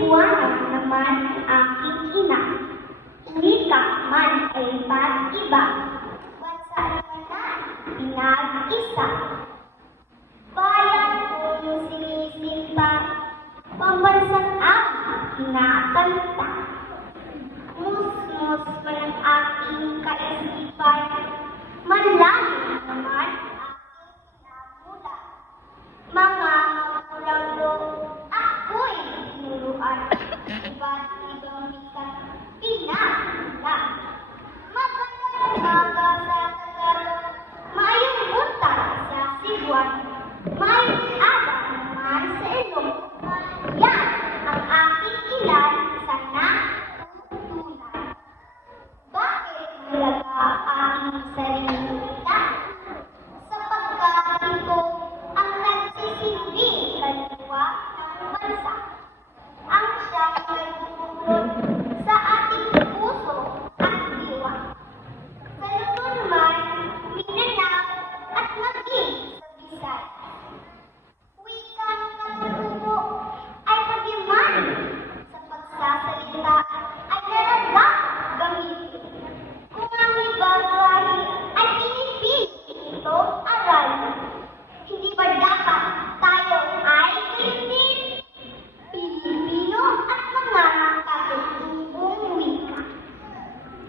Cebuana naman ang aking ina. Wika man ay ba't iba, bansa naman pinag-isa. Bayan kong sinisinta, pambansang ang kinakanta. Musmus pa ng aking kaisipan,